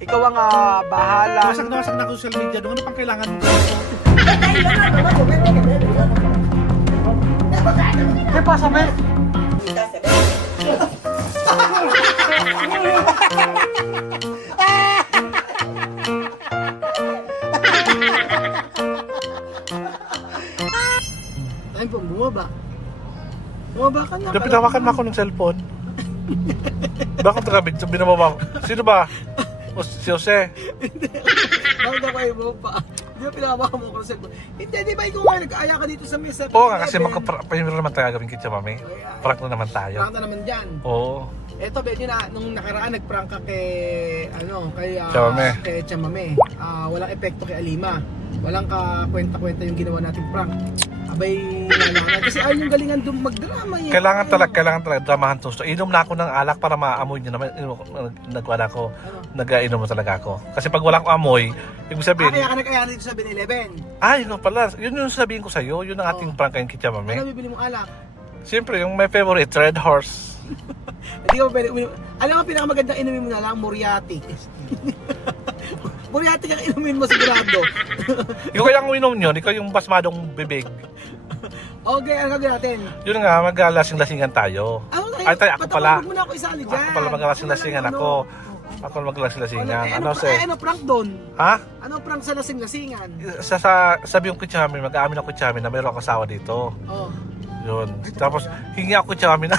Ikaw ang bahala. Wasag na ako sa social media doon. Ano pang kailangan mo gawin ko? ¿Qué pasa, me? Ay, bumaba. Bumaba ka na. Pinawakan mo ako ng cellphone. Bakit nakabit? Binababa ko. Sino ba? O si Jose? Bakit ako ay bumaba? Hindi ba pinababa mo ako ng cellphone? Hindi, di ba ikaw nga nag-aya ka dito sa mesa? Oo nga, kasi magpapahimiro naman tayo gawin kitsa, mami. Prank na naman tayo. Prank na naman dyan. Oo. Eto, medyo na, nung nakaraan nag-prank ka kay, Chamame. kay Chamame. Walang epekto kay Alima. Walang kwenta-kwenta yung ginawa nating prank. Abay, lalangan. Kasi ayaw yung galingan doon magdrama. Eh. Kailangan talaga dramahan to. So, inom na ako ng alak para maamoy nyo naman. Nagwala ko. Ano? Nag-inom na talaga ako. Kasi pag wala akong amoy, ibig sabihin, Kaya ka nag-aya dito sa 7-Eleven. yun pala. Yun yung sabihin ko sa'yo. Yun ang ating prank kayong kitsa, Ano mami. bibili mong alak? Siyempre, yung my favorite, Red Horse. Hindi ka pa pwede uminom. Alam mo, pinakamagandang inumin mo na lang, Moriatic. Moriatic ang inumin mo sigurado. Ikaw kaya ang uminom nyo, ikaw yung basmadong bibig. Okay, ano gagawin natin? Yun nga, maglasing-lasingan tayo. Ay, tayo, ako pala. Patawag mo na ako isali dyan. Ako pala maglasing-lasingan ako. Ako maglasing-lasingan. Ano, ano prank doon? Ha? Ano prank sa lasing-lasingan? Sabi yung kutsami, mag-aamin ako kutsami na mayroon akong asawa dito. Oh. Yun. Tapos, hingi ako kutsami na.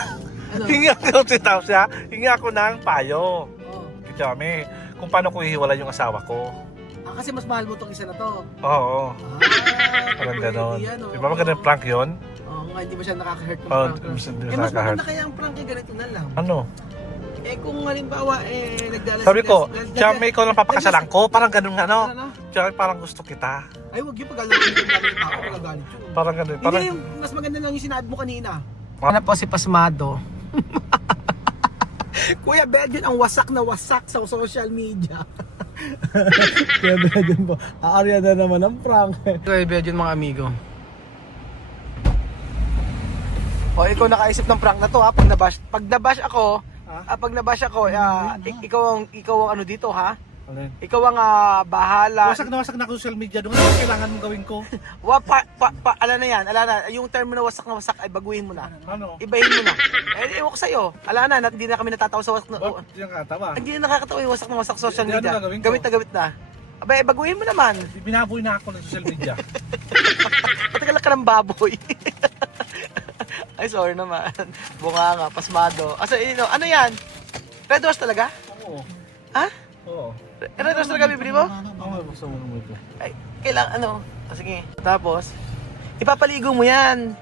Ano? hingi ako ng payo. Oh. Kutsami, kung paano ko ihiwalay yung asawa ko. Kasi mas mahal mo tong isa na to. Oo. Parang pwede ganon. yan, oh. Di ba magandang prank yun? Oo nga, hindi ba siya nakaka-hurt ng Oo, prank? hindi Mas nakaka-hurt. maganda kaya ang prank ganito na lang. Ano? Kung halimbawa, nagdalas... Sabi ko, Chame, ikaw lang papakasalan ko. Parang ganun nga, no? Ano? Chame, parang gusto kita. Ay, huwag yung pagkagalit yung galing tao, pagkagalit yun. Parang ganun. Parang, Hindi, mas maganda lang yung sinabi mo kanina. Ano po si Pasmado? Kuya Bedyon ang wasak na wasak sa social media. Kuya Bedyon po, aarya na naman ang prank. Kuya Bedyon mga amigo. O ikaw nakaisip ng prank na to ha, pag nabash ako, ikaw ang ano dito ha? Ikaw ang bahala. wasag na ako sa social media doon. Ano kailangan mong gawin ko? Ala na yan, yung term na wasak ay baguhin mo na. Ano? Ibahin mo na. Ewan ko sa'yo. Ala na, hindi na kami natatawa sa wasak na... Ba't yung tama? Hindi na nakakatawa yung wasak na wasak sa social Hindi, media. ano gagawin ko? Gawit na. Abay, baguhin mo naman. Binaboy na ako ng social media. Patagal ka ng baboy. Ay, sorry naman. Bunga nga, pasmado. Ano yan? Red Horse talaga? Oo. Ha? Oo. Red Horse talaga bibili mo? Oo, gusto mo ito. Ay, kailangan sige. Tapos, ipapaligo mo yan.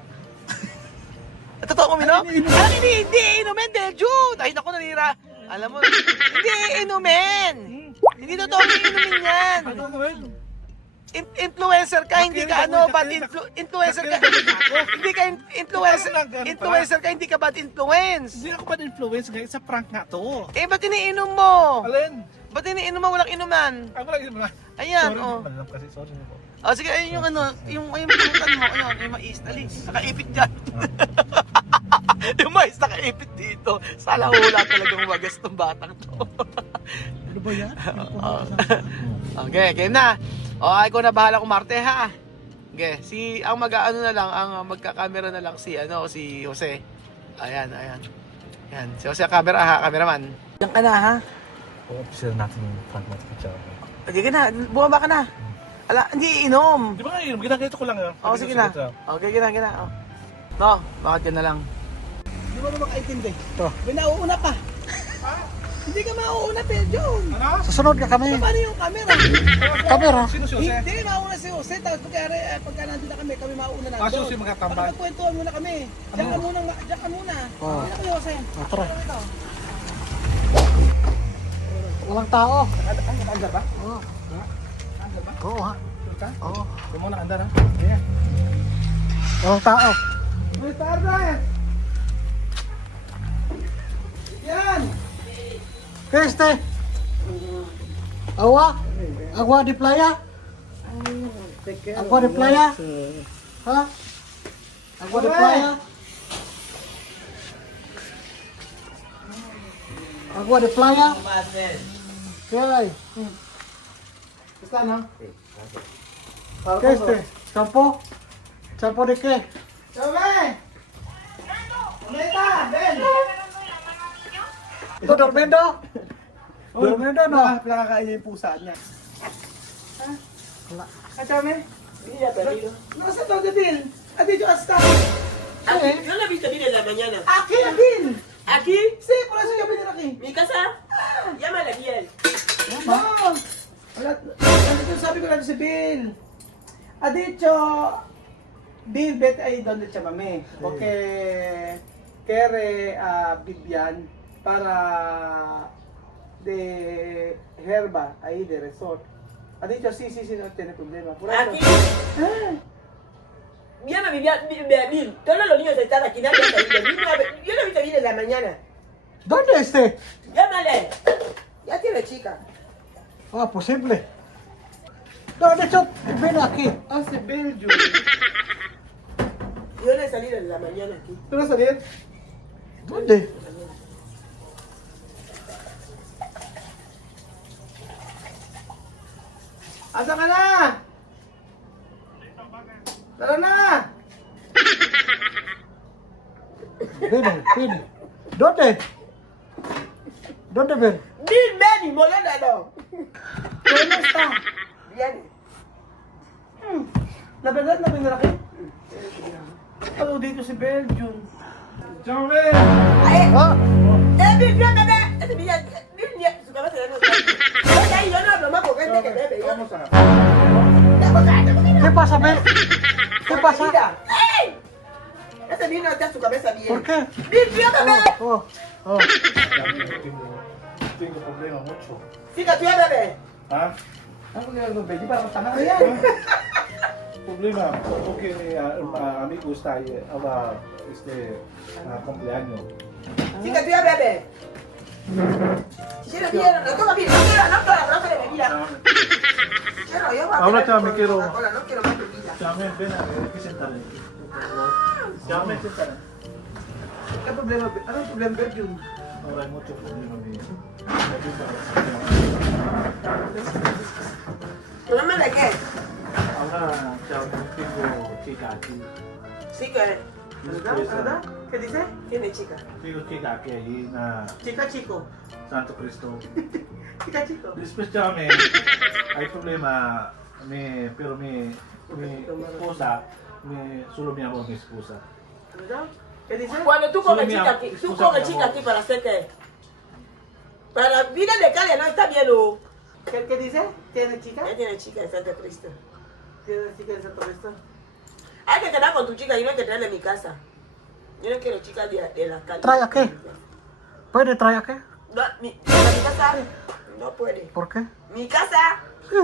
Totoo mo, Mino? Hindi inumin, Deljun! Ay, naku, nanira. Alam mo, hindi inumin! Hindi totoo inumin yan! Ano gawin? Influencer ka, hindi ka influencer ka. Hindi ka influencer ka, hindi ka bad influence. Hindi ako bad influence ngayon sa prank nga to. Ba't iniinom mo? Alin? Ba't iniinom mo? Walang inuman. Ako lang yun na. Ayan, Sorry, oh. malam kasi. Sorry po. Sige, ayun yung pulutan mo. Ayun, yung mais. Dali, nakaipit dyan. Yung mais nakaipit dito. Sala hula talagang wagas ng batang to. Ano ba yan? Okay, game na. Ikaw na bahala kumarte ha. Okay, ang magka-camera na lang si Jose. Ayan. Yan, si Jose ang cameraman. Diyan ka na ha. Official natin yung prank natin. Sige ka na, bumaba ka na. Hindi inom. Di ba nga yun? Ginagito ko lang yun. Sige na. Okay, gina. No, bakit ka na lang? Hindi mo na makaintindi. May nauuna pa. Hindi ka mauuna, Pedyon. Ano? Susunod ka kami. Paano yung camera? Camera? Sino si Jose? Hindi, mauna si Jose. Tapos pagka nandun na kami mauna na. Si Jose magkatambay. Para magkwentuhan muna kami. Diyan ka muna. Oo. Ano kayo, Jose? Tara. Walang tao. Nakaandar ba? Oo. Nakaandar ba? Oo ha. Sultan? Oo. Huwag mo nakaandar ha? Ayan. Walang tao. Buenas tardes! Yan! Este. Agua. Agua di playa. Agua di playa. Ha? Agua di playa. Agua di playa. ¿Qué hay? Está, no? ¿Qué es este? ¿Champú? ¿Champú de qué? Chome! Neta, ven! ¿Estás durmiendo? ¿Durmiendo o no? Nakakain niya yung pusa niya. Ha? Chome? Hindi niya perdido. No sé dónde, Bill. Andito hasta. Aquí, yo la he visto bien en la mañana. Aquí, Bill. ¿Aquí? Sí, por eso yo vine aquí. ¿Mi casa? Llámale bien. No. Wala. Nandito sabi ko lang si Bill. Ha dicho, Bill, bet ay donde chamame. Porque quiere Vivian para de herba ahí de resort. Ha dicho, sí, no tiene problema. Por eso. Aquí. Ah, Llama Bill. Todos los niños están aquí. Nadie ha salido. Yo la he visto bien en la mañana. ¿Dónde este? Llámale. Ya tiene chica. Ah, posible. No, de hecho, ven aquí. hace Belgium. Yo le he salido en la mañana aquí. ¿Tú vas a salir? ¿Dónde? Asa ka na? Tara na! Ven. ¿Dónde? ¿Dónde ven? Bill, ven y molesta. ¿Cómo está? Viene. Na verdad na pinalaki? Ano dito si Belgium? Chome! Ahí. Ah, Bill, bebe. Bill, su cabeza ya no está. Oye, ahí yo no hablo más con gente que bebe. Vamos a... ¿qué pasa, ven? ¿Qué pasa? ¡Ey! Ese Bill no está su cabeza bien. ¿Por qué? Bill, bebe. Oh. Tengo problema mucho. Siga, tú bebe. ¿Ah? Ano kung ginagawa ng Belgium? Parang tanga na yan. Problema, porque a mí gusta cumpleaños. Siga, tú bebe. Si no quiero, no toma Bill. No quiero bebida. Quiero, yo voy a Ahora beber también quiero- Coca-Cola, no quiero más bebida. Llamen, ven a ver, aquí sentaré. Llamen, sentaré. Ano problema? Ano problema Belgium? Ahora hay mucho problema mío. ¿Problema de qué? Ahora tengo chica aquí. Sí, que ¿Verdad? ¿Verdad? ¿Qué dice? tiene chica. Tengo chica aquí allí na Chica chico. Santo Cristo. Chica chico. Después llamen, hay problema, pero mi esposa, solo mi amor mi esposa. ¿Verdad? ¿Qué dice? Cuando tú Solo comes mi chica am- aquí, tú excusa, comes mi chica amor. aquí para hacer qué? Para vida de calle no está bien, ¿o? ¿Qué dice? ¿Tiene chica? Ya tiene chica en Santo Cristo. ¿Tiene chica en Santo Cristo? Hay que quedar con tu chica y no hay que traerla a mi casa. Yo no quiero chicas de la calle. ¿Trae a qué? ¿Puede traer a qué? No, mi casa no puede. ¿Por qué? Mi casa sí,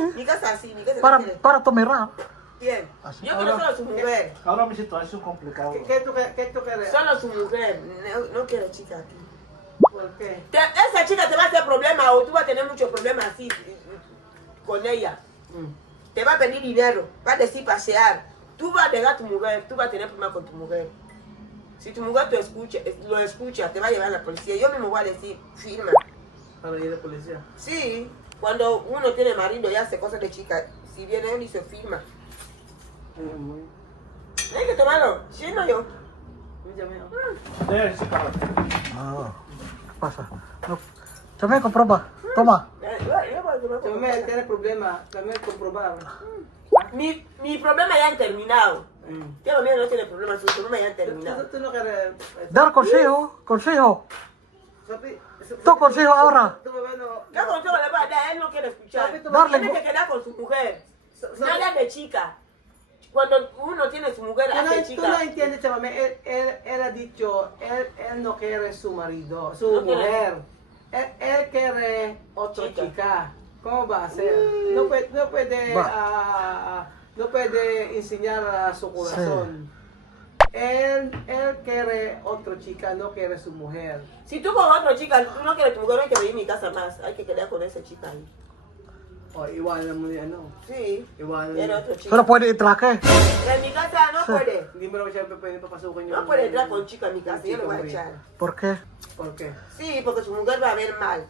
mi casa Para, no tiene. para tu mirar. Bien. Así. Yo quiero solo su mujer. Ahora mi situación es complicada. ¿Qué tú quieres? Solo su mujer. No quiero chica aquí. ¿Por qué? Esa chica te va a hacer problema o tú vas a tener muchos problemas así con ella. Te va a pedir dinero, va a decir pasear. Tú vas a dejar a tu mujer, tú vas a tener problemas con tu mujer. Si tu mujer lo escucha, te va a llevar a la policía. Yo mismo voy a decir, firma. Para ir a la policía. Sí, cuando uno tiene marido y hace cosas de chica, si viene él y se firma. No hay que tomarlo, sí, no yo. Ah, ¿qué pasa? No. Chame, comproba. Toma. Chome, él tiene problema. También comprobar. Mi problema ya han terminado. Tío mío no tiene problemas, sus problemas ya han ¿Tú, terminado. tú no quieres... Dar consejo, consejo. Sopi, Tu consejo ahora. tú, bueno, ¿Qué consejo le va a dar? Él no quiere escuchar. Darle- Tiene que quedar con su mujer. Nada de chica. Cuando uno tiene su mujer, Tú hace no chica. entiendes, Chame. Él ha dicho, él no quiere su marido, su No quiere. mujer. Él quiere otra Chica. chica. ¿Cómo va a ser? No puede, Va. no puede enseñar a su corazón. Él quiere otra chica, no quiere su mujer. Si tú con otra chica, tú no quieres tu mujer, no hay que venir a mi casa más. Hay que quedar con esa chica ahí. O igual naman yan, no? Sí. Igual. Tiene otra chica. Pero puede entrar aquí. En mi casa no puede. Hindi mo naman siya pwede papasukin No puede entrar con chica en mi casa. Yo lo voy a echar. ¿Por qué? ¿Por qué? Sí, porque su mujer va a ver mal.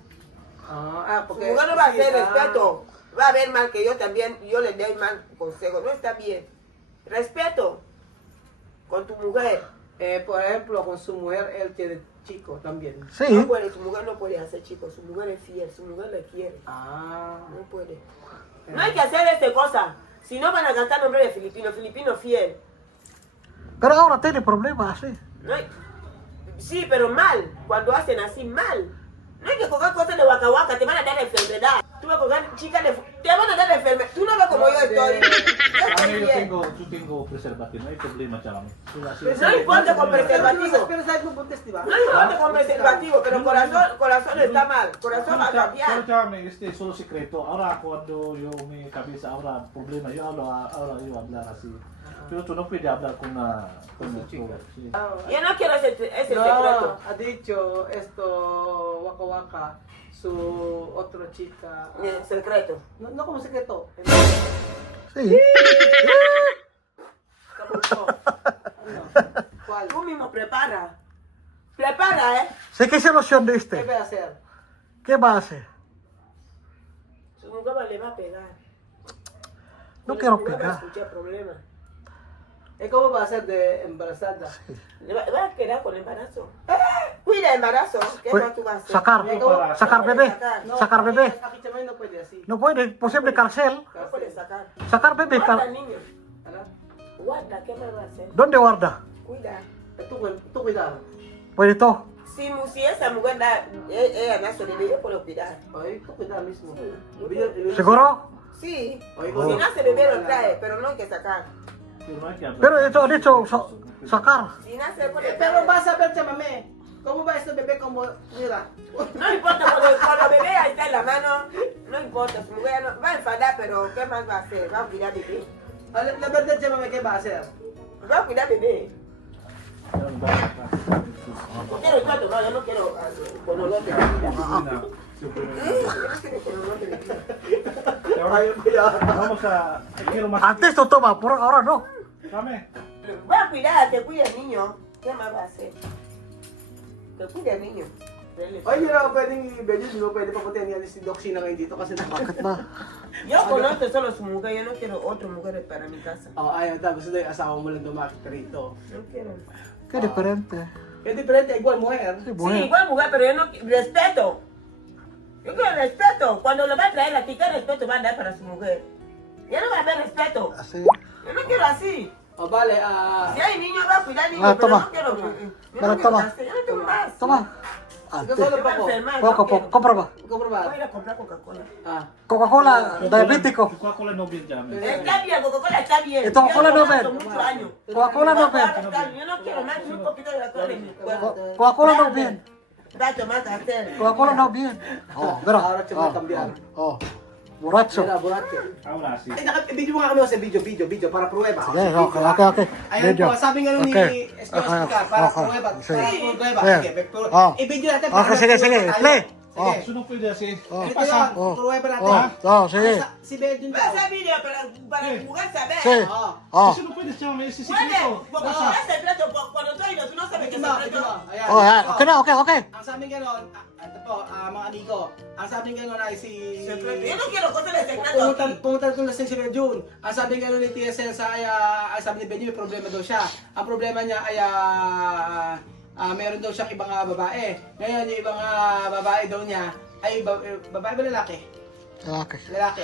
Su mujer no va a hacer respeto. Va a ver mal que yo también, yo le doy mal consejo. No está bien. Respeto con tu mujer. Por ejemplo, con su mujer, él tiene chico también. Sí. No puede, su mujer no puede hacer chicos. Su mujer es fiel, su mujer le quiere. Ah. No puede. No hay que hacer esta cosa. Si no van a gastar nombre de filipino, filipino fiel. Pero ahora tiene problemas, sí. No hay... Sí, pero mal. Cuando hacen así, mal. No hay que coger cosas de waka waka, te van a dar enfermedad. Tú vas a coger chicas de... Te van a dar enfermedad. Tú no ves como yo estoy. Yo A estoy mí bien. yo tengo preservativo, no hay problema, chaval. No importa con preservativo. Pero sabes cómo te estima. No importa con preservativo, pero corazón está mal. Corazón va a Pero cambiar. chaval, solo secreto. Ahora cuando yo me cabeza, ahora problema, yo hablo hablar así. Pero tú no puedes hablar con una chica. Sí. Yo no quiero ese secreto. No, ha dicho esto, Waka Waka, su otra chica. Secreto. No como secreto. Sí. ¿Cuál? Tú mismo prepara. Prepara, ¿eh? Sí, ¿qué solución ¿Qué diste? voy a hacer? ¿Qué va a hacer? Su mujer le va a pegar. No quiero Su mujer va a pegar. escuchar problemas. ¿Y cómo va a ser de embarazada? Va a quedar con embarazo. Cuida embarazo. ¿Qué Pues, más tú vas a hacer? sacar bebé. No, Sacar bebé. Aquí también no puede así. No puede, posible cárcel. No puedes sacar. Sacar bebé. Guarda, niño. ¿Verdad? Guarda, ¿qué más va a hacer? ¿Dónde guarda? Cuida. Tú cuidado. Puede todo. Si esa mujer da, ella nace bebé, yo puedo cuidar. Oye, tú cuidado mismo. ¿Seguro? Sí. Oye, Si nace bebé lo trae, pero no hay que sacar. Pero no hay que hablar. Pero esto ha dicho sacar. Si nace puede Pero traer. vas a ver, chamame. ¿Cómo va este bebé como, mira? No importa, cuando bebé está en la mano, no importa, su mujer no, va a enfadar, pero ¿qué más va a hacer? Va a cuidar bebé. La verdad, chamame, ¿qué va a hacer? Va a cuidar bebé. No, Yo quiero trato, no, yo no quiero con olor de vida. Yo no quiero con olor de vida. Vamos a. Quiero más. Antes lo toma, por ahora no. Dame. Va a cuidar, te cuida el niño. ¿Qué más va a hacer? Te cuida el niño. Oye, no pwedeng i-bedyo, no pwede papuntahin yan si Doc Sina ngayon dito kasi Bakit ba? Yo conozco solo su mujer, yo no quiero otra mujer para mi casa. ayaw daw, gusto daw yung asawa mo lang dumakit rito. No quiero. Qué diferente. Eh, diferente, igual mujer. Sí, Sí, bueno. igual mujer, pero yo no respeto. Yo quiero respeto. Cuando lo va a traer aquí, ¿qué respeto va a dar para su mujer? Ya no va a haber respeto. Así. Yo no quiero así. O bale, Si hay niños, va a cuidar niños, Ah, pero toma. no quiero. Yo Pero no quiero toma. más. Yo no tengo más. Toma. ikaw Antes. solo Yo voy pa a ko. enfermar. Poco, no quiero. poco. Compra ba? Ikaw pa Voy a ba? ir a comprar Coca-Cola. Coca-Cola, diabético. Coca-Cola no bien, llame. Está bien, Coca-Cola está bien. Esto Coca-Cola Yo no tomo ven. muchos años. Coca-Cola no ven. Yo no quiero más ni un poquito de alcohol en mi cuerpo. Coca-Cola no bien. Va a tomar café. Coca-Cola no bien. Oh, mira. Ahora cuma cambiar. Oh. Borracho. Mira, borate. Ahora sí. Video mo nga kami sa video para prueba. Sige, okay. Ayan Video. po, sabi nga nun ni Okay. Escolastica, para Okay. prueba. Sige. Para prueba. Sige. Sige, pero Oh. i-video natin. Okay, sige. Play. Oh. Sige. Eso no puede así. Oh. Ito yun, Oh. prueba natin. Sige. Si Bedjun Va a daw. hacer video para la mujer saber. Sí. Oo. Oh. Eso no puede llame, ese Puede, secreto. porque si es secreto, cuando tú oído, tú no sabes que es Ito mo, secreto. ayan. Oh, yeah. Okay na, okay. Ang sabi nga nun, ito po, mga amigo, ang sabi nga nun ay si... Secreto. Yo no quiero cosas de secreto. Pumunta nito lasing si Bedjun. Ang sabi nga nun ni TSL sa ay sabi ni Bedjun, may problema daw siya. Ang problema niya ay meron daw siyang ibang babae. Ngayon, yung ibang babae daw niya ay babae ba lalaki? Okay. Lalaki.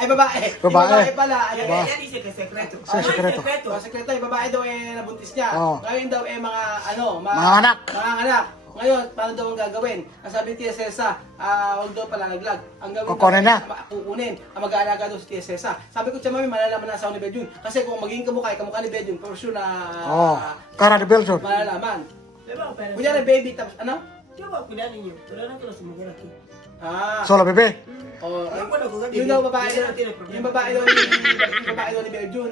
Ay babae. Babae. Yung babae pala. Ay, Ella dice que es secreto. Sí, No es secreto. secreto. Ang sekreto, yung babae daw nabuntis niya. Oh. Ngayon daw mga Mga anak. Mga anak. Ngayon, paano daw ang gagawin? Ang sabi ni Tia Cesa, huwag daw palalaglag. Ang gawin Kukunin na. Kukunin. Ang mag-aalaga daw si Tia Cesa. Sabi ko, Tia Mami, malalaman na asawa ni Bedjun. Kasi kung magiging kamukha ni Bedjun, for sure na Oh. Cara de Belgium. malalaman. Le voy a operar. Kunyari, baby, tapos ano? Yo voy a cuidar niño, pero no quiero su mujer aquí. Solo bebé. Oh, No puedo jugar yun niño. daw babae Ella no tiene problema. yung babae daw ni Bedjun,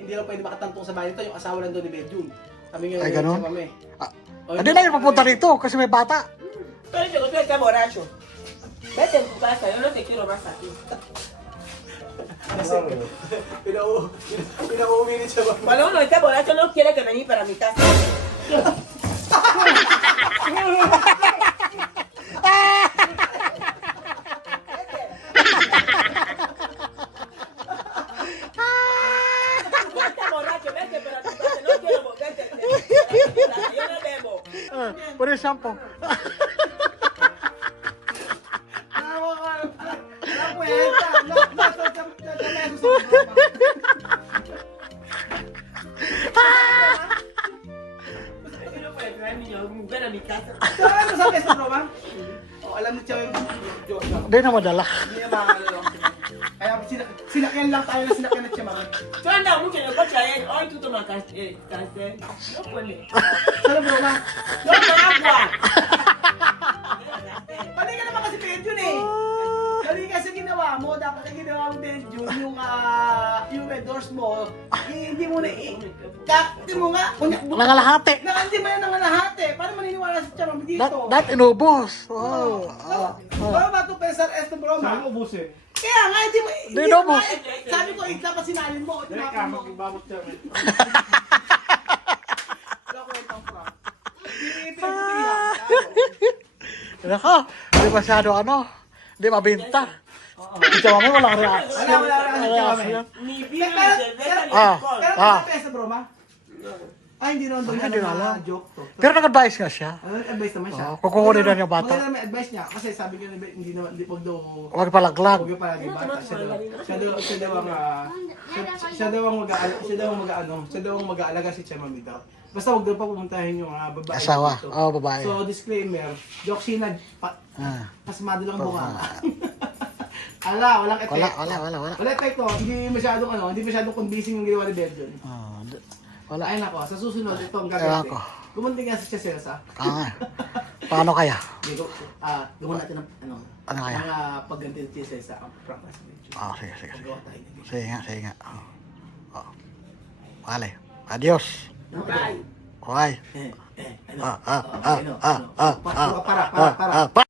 hindi daw pwede makatangtong sa bahay nito, yung asawa lang daw ni Bedjun. Sabi nga Ay, ni ganun? Tia Mami. Hindi na yung papunta dito kasi may bata. Pero dice que tú estás borracho. Vete en tu casa, yo no te quiero más aquí. Pinauuminit siya ba? Cuando uno está borracho no quiere que venir para mi casa. Pwede shampoo. Alam ko eh. Ven a mi casa. Ano sabi sa broma? Oh, alam ni Choy. Joke lang. Hindi na madala. Hindi na makakalo. Kaya sinakyan lang tayo na sinakyan na siya mga. Tú andas mucho en el coche ayer. Hoy tú tomas café. No puedes. Sana broma? Toma agua. Pati ka naman kasi Benjun eh. Dali kasi ginawa mo, dapat ang ginawa mo Benjun, yung endorse mo, hindi mo na hindi mo nga, Nangalahati. hindi mo yan nangalahati. Paano maniniwala sa Charom dito? Dat inubos. Oh. Baka ba ito pensar esto broma? Saan ubusin? Kaya nga, hindi mo, Hindi mo. sabi ko, dapat sinalin mo, Teka, tinapon mo. magbabot siya. Wala ko itong prank. Hindi pinagputihan. Nako, hindi masyado hindi mabinta. Si Chamame walang reaction. Wala Reaction. Ni vino, ni cerveza, ni Ah. alcohol. Pero Ah. kung sa broma? Ay, hindi naman daw Ay, hindi niya alam. joke to. Pero nag-advise nga siya. Advice naman siya. Kukunin na niya bata. Maganda naman advice niya. Kasi sabi niya, hindi pag daw, Huwag palaglag. huwag yung palagi bata. Siya daw ang mag-aalaga si Chamami daw. Basta huwag daw pa pumuntahin yung babae. Asawa. dito. Oh, babae. So, disclaimer, Joksina, Ah. pasmado lang bunga. Walang effect. Wala. Wala epekto, hindi masyadong convincing yung ginawa ni Benjon. Oh, wala. Ay nako, sa susunod ito ang Ewan gagawin. ko. Gumunting nga si Chelsea. Paano kaya? Gawin natin ang Ano kaya? mga pagganti ni Chelsea ang prank na si Benjon. Sige. Gawa tayo ng video. Sige nga. Vale. Adios. Bye. Bye. Para. Pa.